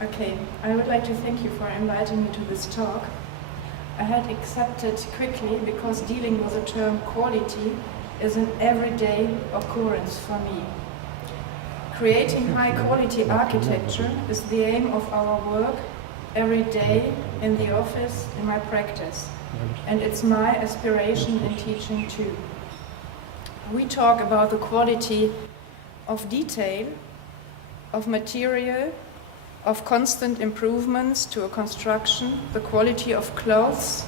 Okay, I would like to thank you for inviting me to this talk. I had accepted quickly because dealing with the term quality is an everyday occurrence for me. Creating high-quality architecture is the aim of our work every day in the office, in my practice, and it's my aspiration in teaching too. We talk about the quality of detail, of material, of constant improvements to a construction, the quality of clothes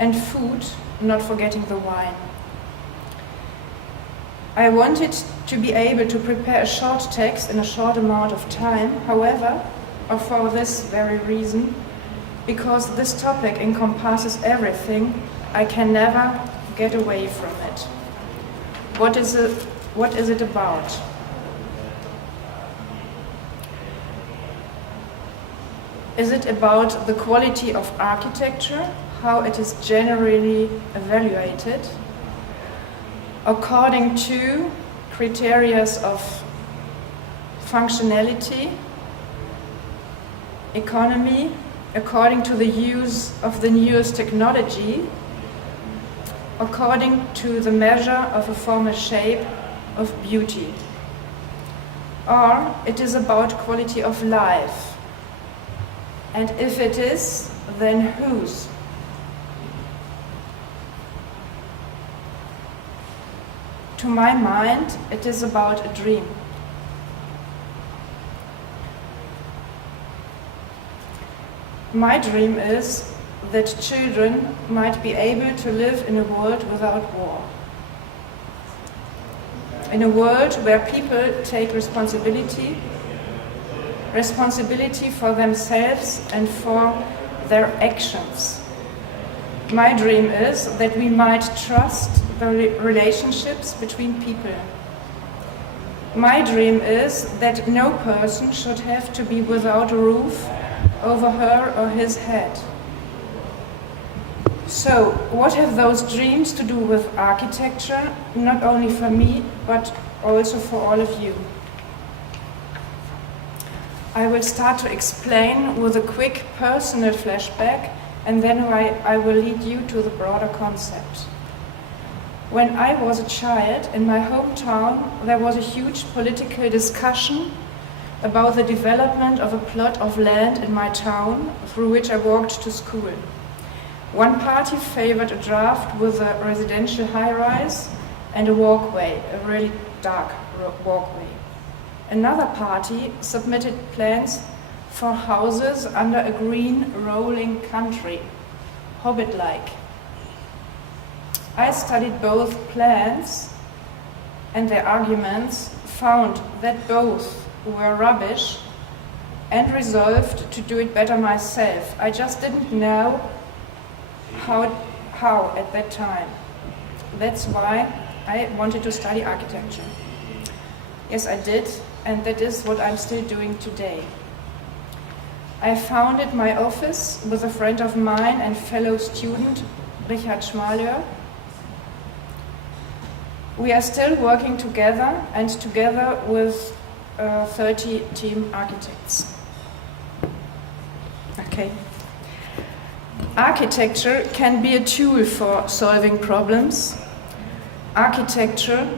and food, not forgetting the wine. I wanted to be able to prepare a short text in a short amount of time, however, or for this very reason, because this topic encompasses everything, I can never get away from it. What is it about? Is it about the quality of architecture, how it is generally evaluated, according to criteria of functionality, economy, according to the use of the newest technology, according to the measure of a formal shape of beauty? Or it is about quality of life? And if it is, then whose? To my mind, it is about a dream. My dream is that children might be able to live in a world without war. In a world where people take responsibility for themselves and for their actions. My dream is that we might trust the relationships between people. My dream is that no person should have to be without a roof over her or his head. So, what have those dreams to do with architecture, not only for me, but also for all of you? I will start to explain with a quick personal flashback, and then I will lead you to the broader concept. When I was a child, in my hometown, there was a huge political discussion about the development of a plot of land in my town through which I walked to school. One party favored a draft with a residential high-rise and a walkway, a really dark walkway. Another party submitted plans for houses under a green rolling country, hobbit-like. I studied both plans, and their arguments found that both were rubbish and resolved to do it better myself. I just didn't know how at that time. That's why I wanted to study architecture. Yes, I did, and that is what I'm still doing today. I founded my office with a friend of mine and fellow student, Richard Schmaleur. We are still working together, and together with 30 team architects. Okay. Architecture can be a tool for solving problems. Architecture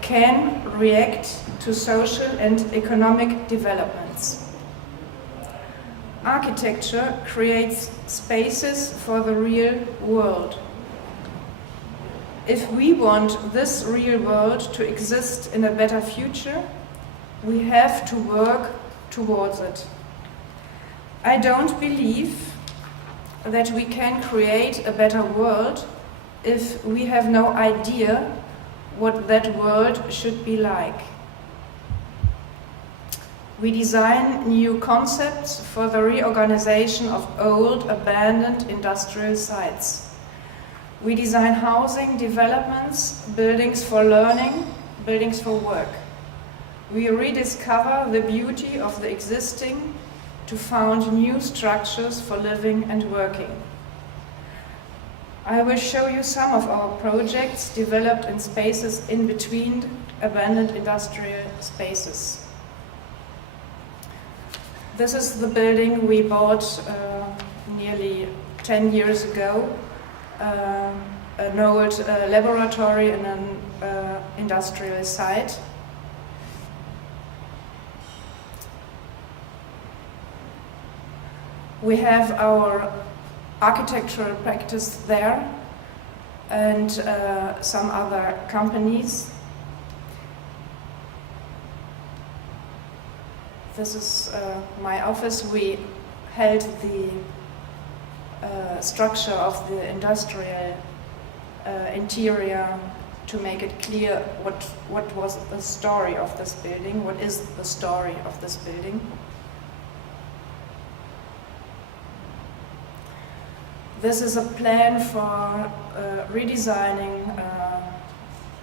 can react to social and economic developments. Architecture creates spaces for the real world. If we want this real world to exist in a better future, we have to work towards it. I don't believe that we can create a better world if we have no idea what that world should be like. We design new concepts for the reorganization of old, abandoned industrial sites. We design housing developments, buildings for learning, buildings for work. We rediscover the beauty of the existing to found new structures for living and working. I will show you some of our projects developed in spaces in between abandoned industrial spaces. This is the building we bought nearly 10 years ago. An old laboratory in an industrial site. We have our architectural practice there and some other companies. This is my office. We held the structure of the industrial interior to make it clear what was the story of this building, what is the story of this building. This is a plan for redesigning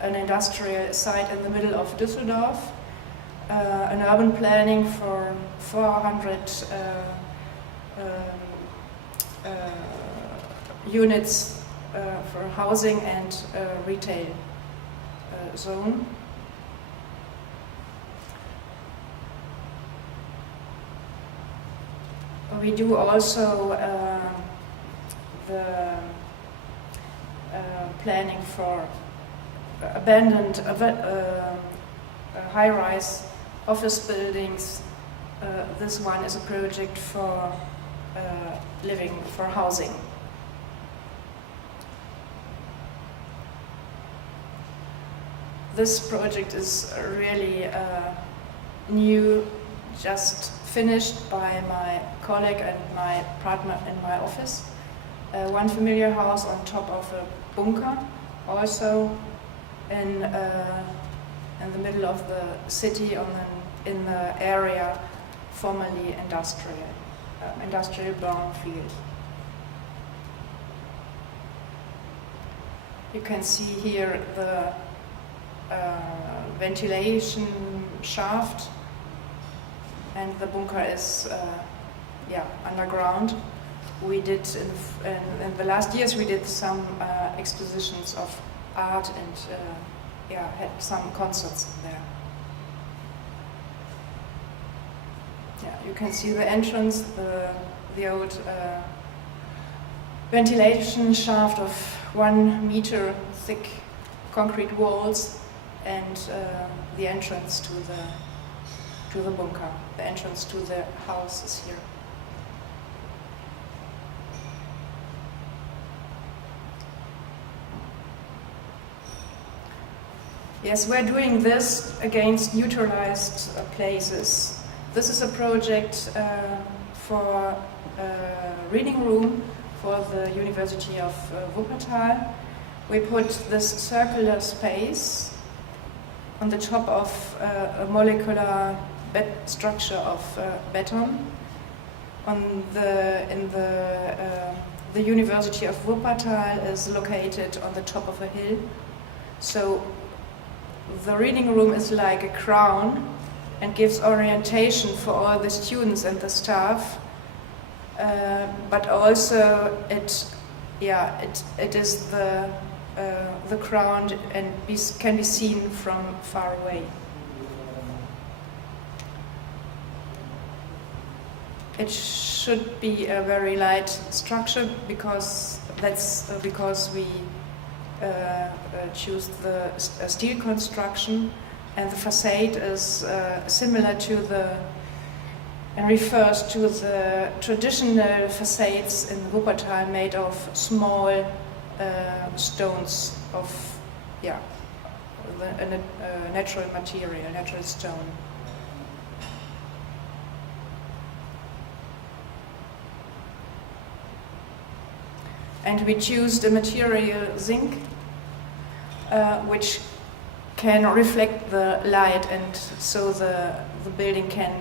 an industrial site in the middle of Düsseldorf, an urban planning for 400 units for housing and retail zone. We do also the planning for abandoned high-rise office buildings. This one is a project for living, for housing. This project is really new, just finished by my colleague and my partner in my office. One familiar house on top of a bunker, also in the middle of the city, in the area formerly industrial brownfield. You can see here the ventilation shaft, and the bunker is underground. We did in the last years we did some expositions of art and had some concerts in there. Yeah, you can see the entrance, the old ventilation shaft of 1 meter thick concrete walls, and the entrance to the bunker. The entrance to the house is here. Yes, we're doing this against neutralized places. This is a project for a reading room for the University of Wuppertal. We put this circular space on the top of a molecular structure of beton. The University of Wuppertal is located on the top of a hill, so the reading room is like a crown and gives orientation for all the students and the staff, but also it is the crown and can be seen from far away. It should be a very light structure because we choose the steel construction, and the facade is similar to and refers to the traditional facades in Wuppertal made of small stones of natural material, natural stone. And we choose the material zinc, which can reflect the light, and so the building can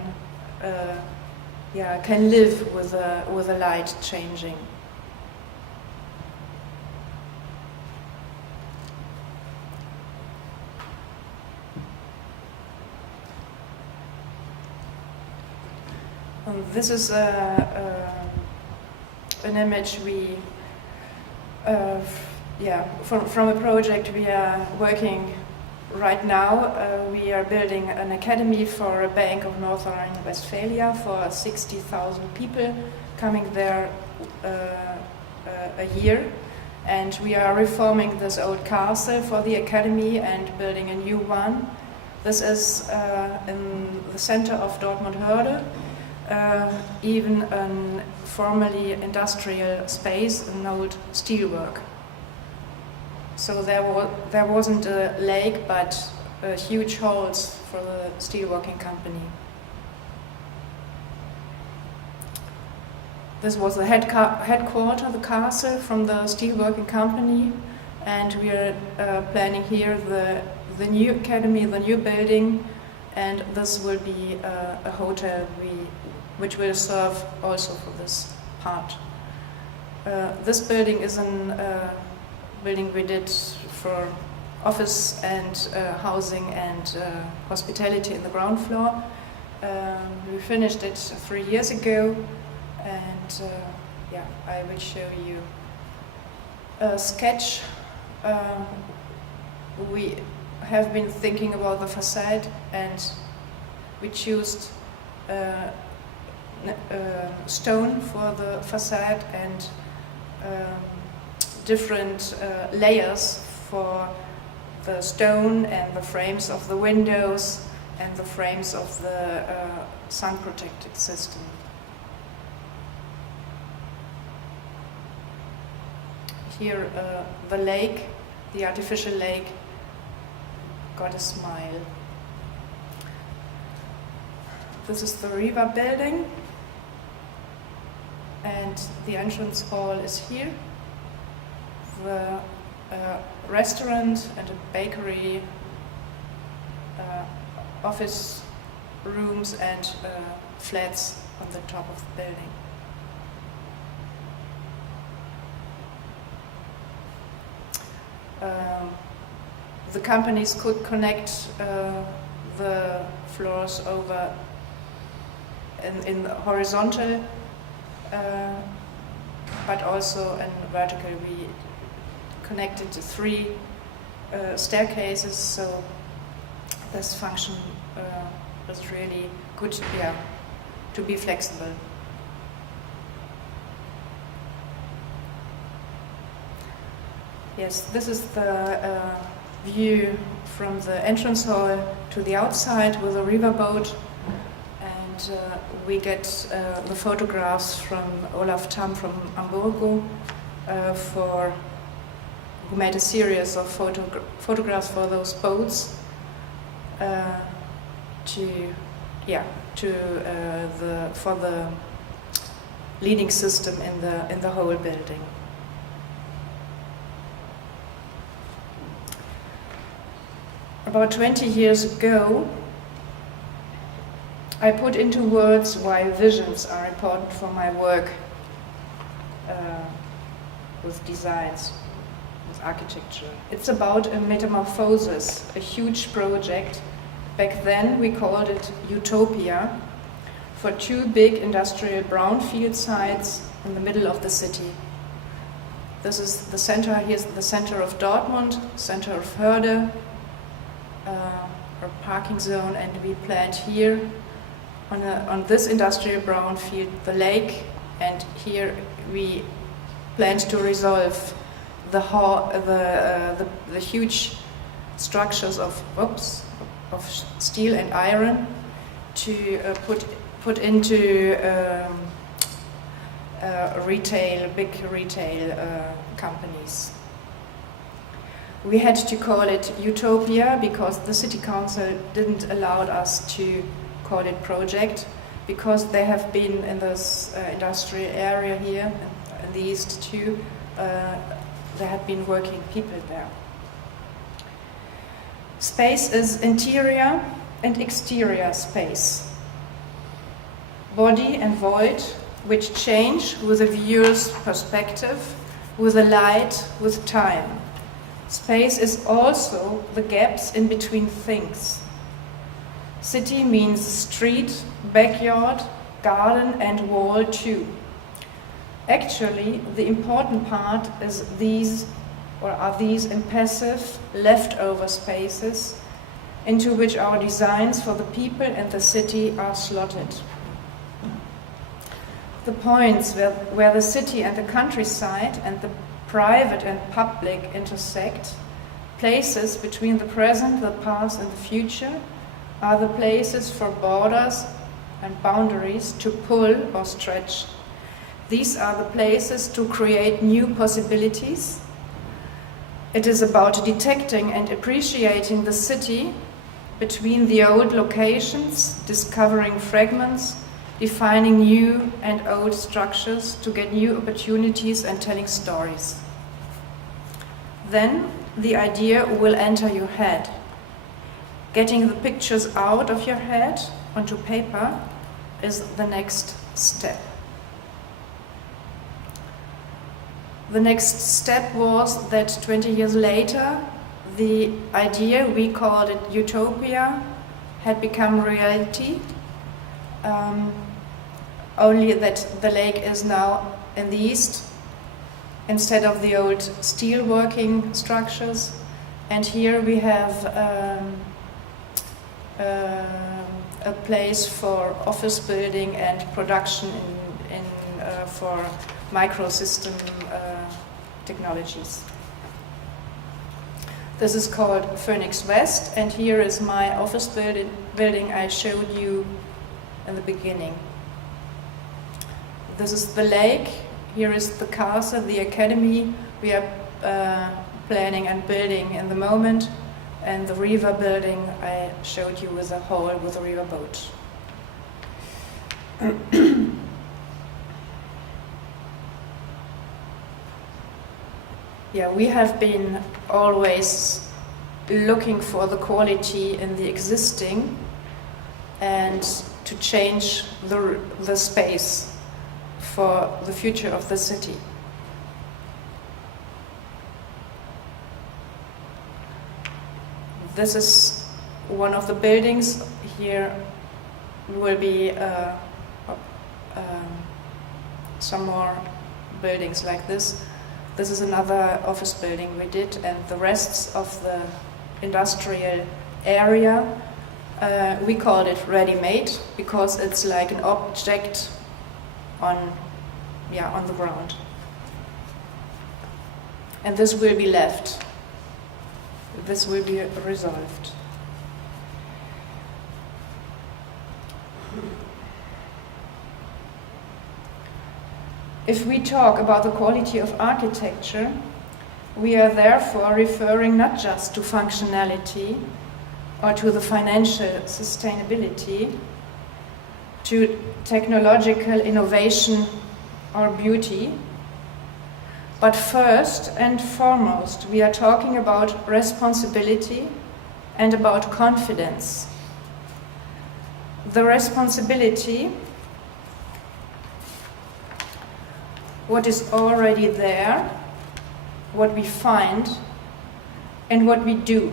live with the light changing. This is an image we from a project we are working right now we are building an academy for a bank of North Rhine-Westphalia for 60,000 people coming there a year. And we are reforming this old castle for the academy and building a new one. This is in the center of Dortmund-Hörde, even a formerly industrial space, an old steelwork. So there wasn't a lake, but huge halls for the steelworking company. This was the headquarters, the castle from the steelworking company, and we are planning here the new academy, the new building, and this will be a hotel which will serve also for this part. This building is a building we did for office and housing and hospitality in the ground floor. We finished it 3 years ago. And yeah, I will show you a sketch. We have been thinking about the facade, and we chose stone for the facade and different layers for the stone and the frames of the windows and the frames of the sun protected system. Here the lake, the artificial lake, got a smile. This is the Riva building, and the entrance hall is here. The restaurant and a bakery, office rooms and flats on the top of the building. The companies could connect the floors over in horizontal, but also in vertical. We connected to 3 staircases, so this function was really good, yeah, to be flexible. Yes, this is the view from the entrance hall to the outside with a riverboat, and we get the photographs from Olaf Tamm from Hamburgo, who made a series of photographs for those boats for the leading system in the whole building. About 20 years ago, I put into words why visions are important for my work with designs, with architecture. It's about a metamorphosis, a huge project. Back then we called it Utopia, for 2 big industrial brownfield sites in the middle of the city. This is the center, here's the center of Dortmund, center of Hörde, a parking zone, and we planned here on this industrial brownfield the lake, and here we planned to resolve the huge structures of steel and iron to put into big retail companies. We had to call it Utopia because the city council didn't allow us to call it project, because they have been in this industrial area here in the east too. There had been working people there. Space is interior and exterior space. Body and void, which change with the viewer's perspective, with the light, with time. Space is also the gaps in between things. City means street, backyard, garden and wall too. Actually, the important part is these or are these impassive, leftover spaces into which our designs for the people and the city are slotted. The points where the city and the countryside and the private and public intersect, places between the present, the past and the future, are the places for borders and boundaries to pull or stretch. These are the places to create new possibilities. It is about detecting and appreciating the city between the old locations, discovering fragments, defining new and old structures to get new opportunities and telling stories. Then the idea will enter your head. Getting the pictures out of your head onto paper is the next step. The next step was that 20 years later, the idea, we called it utopia, had become reality. Only that the lake is now in the east instead of the old steel working structures. And here we have a place for office building and production for microsystem technologies. This is called Phoenix West, and here is my office building I showed you in the beginning. This is the lake, here is the castle, the academy we are planning and building in the moment, and the river building I showed you with a hole with a river boat. Yeah, we have been always looking for the quality in the existing and to change the space for the future of the city. This is one of the buildings. Here will be some more buildings like this. This is another office building we did, and the rest of the industrial area, we called it ready-made because it's like an object on the ground. And this will be left. This will be resolved. If we talk about the quality of architecture, we are therefore referring not just to functionality or to the financial sustainability, to technological innovation or beauty, but first and foremost we are talking about responsibility and about confidence. The responsibility, what is already there, what we find, and what we do.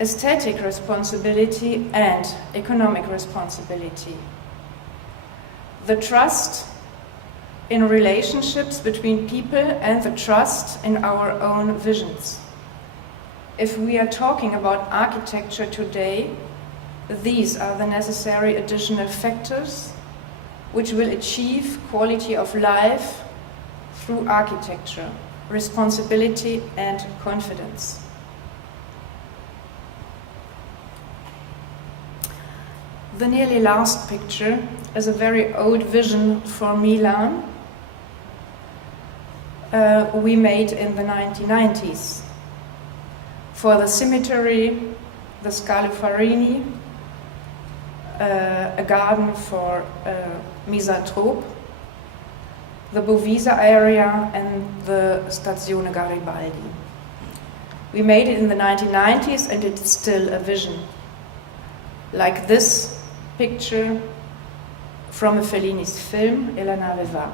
Aesthetic responsibility and economic responsibility. The trust in relationships between people and the trust in our own visions. If we are talking about architecture today, these are the necessary additional factors which will achieve quality of life through architecture, responsibility and confidence. The nearly last picture is a very old vision for Milan we made in the 1990s. For the cemetery, the Scalo a garden for Misanthrope, the Bovisa area and the Stazione Garibaldi. We made it in the 1990s and it's still a vision. Like this picture from a Fellini's film, E la nave va.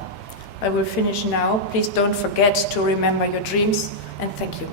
I will finish now. Please don't forget to remember your dreams, and thank you.